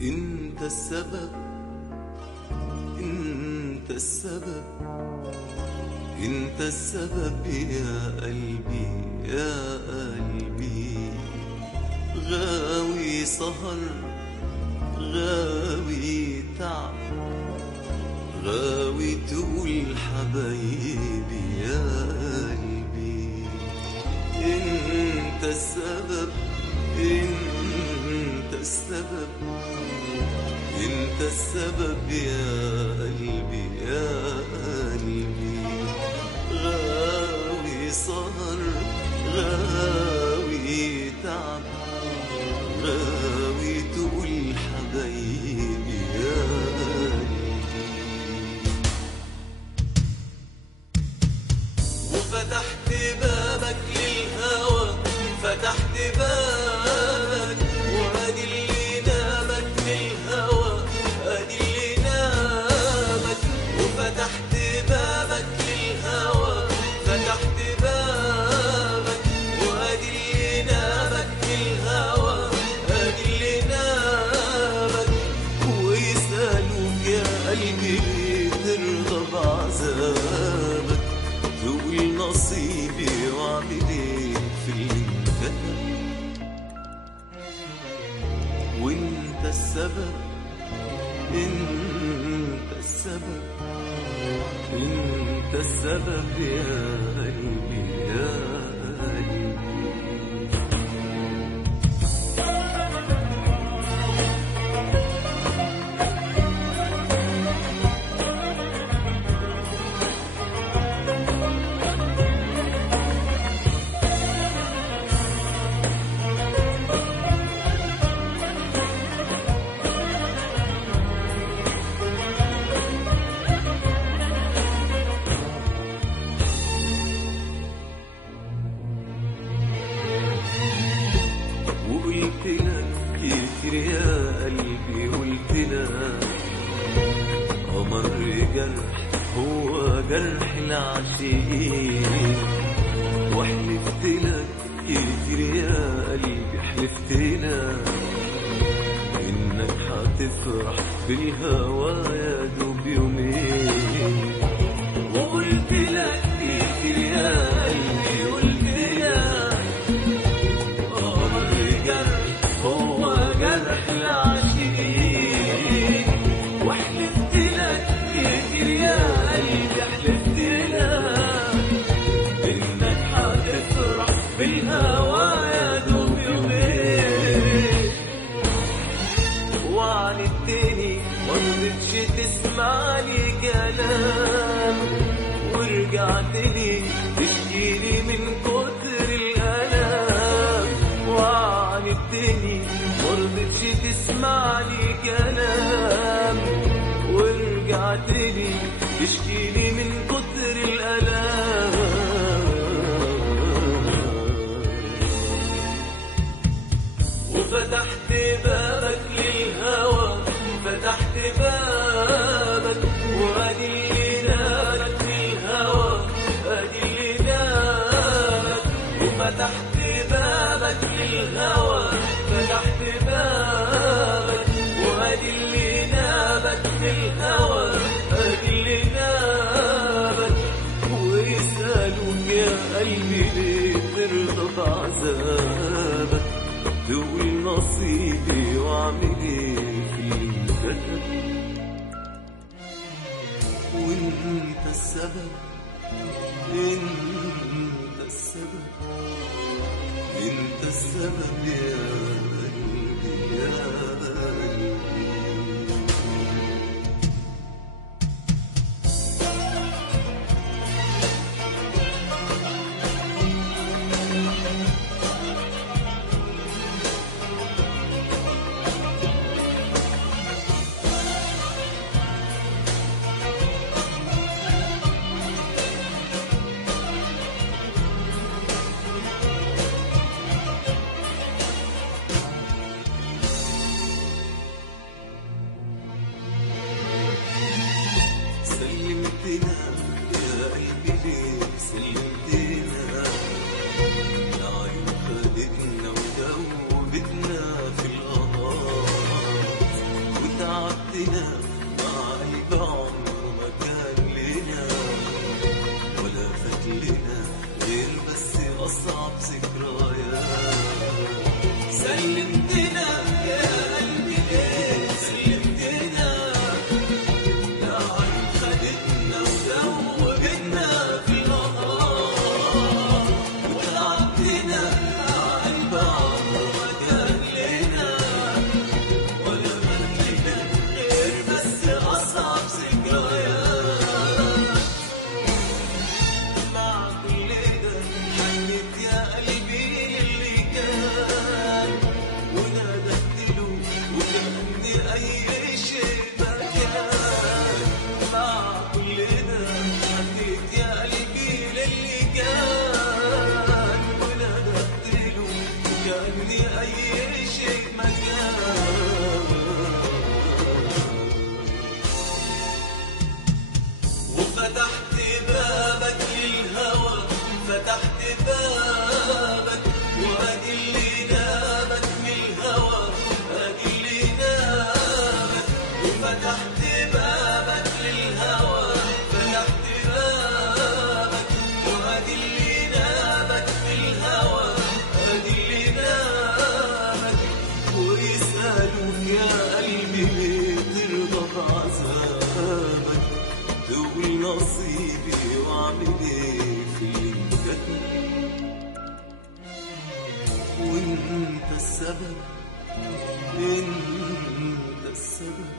انت السبب، انت السبب، انت السبب يا قلبي يا قلبي. غاوي سهر، غاوي تعب، غاوي تقول حبايبي يا قلبي. انت السبب، انت السبب، انت السبب يا قلبي يا قلبي. غاوي سهر، غاوي تعب، غاوي تقول حبايبي يا قلبي. وفتحت بابك للهوى، فتحت بابك، وادي اللي نامك للهوى، ادي اللي نامك. وفتحت بابك للهوى، فتحت بابك، وادي اللي نامك للهوى، ادي اللي نامك. ويسألوك يا قلبي ليه ترضى بعذابك، تقول نصيبي واعمل ايه في اللي انكتب. وانت السبب، انت السبب، انت السبب يا قلبي يا قلبي. قلت لك كتير يا قلبي، قلت لك قمر جرح هو جرح العاشقين. وحلفت لك كتير يا قلبي، حلفت لك انك هتفرح بالهوى يا دوب يومين. وقلت لك كتير يا قلبي، قلت لك هو جرح العاشقين. وحلفت لك كتير يا قلبي، حلفت لك انك هتفرح بالهوى يا دوب يومين. وعاندتني مرضتش تسمعني كلام، ورجعتلي تشكيلي من كتر الألام. وعاندتني مرضتش تسمعني كلام، ورجعتلي تشكيلي من كتر الألام. وفتحت بابك للهوى، فتحت بابك، وادي اللي نالك للهوى، ادي اللي نالك. وفتحت بابك للهوى، فتحت بابك، وادي اللي نابك للهوى، ادي اللي نابك. ويسألوك يا قلبي ليه ترضى بعذابك، تقول نصيبي واعمل ايه في اللي انكتب. وانت السبب، انت السبب، انت السبب يا قلبي يا قلبي. يا قلبي ليه ترضى بعذابك؟ تقول نصيبي واعمل ايه في اللي فاتني؟ وانت السبب، انت السبب،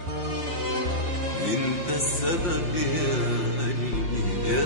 انت السبب يا قلبي يا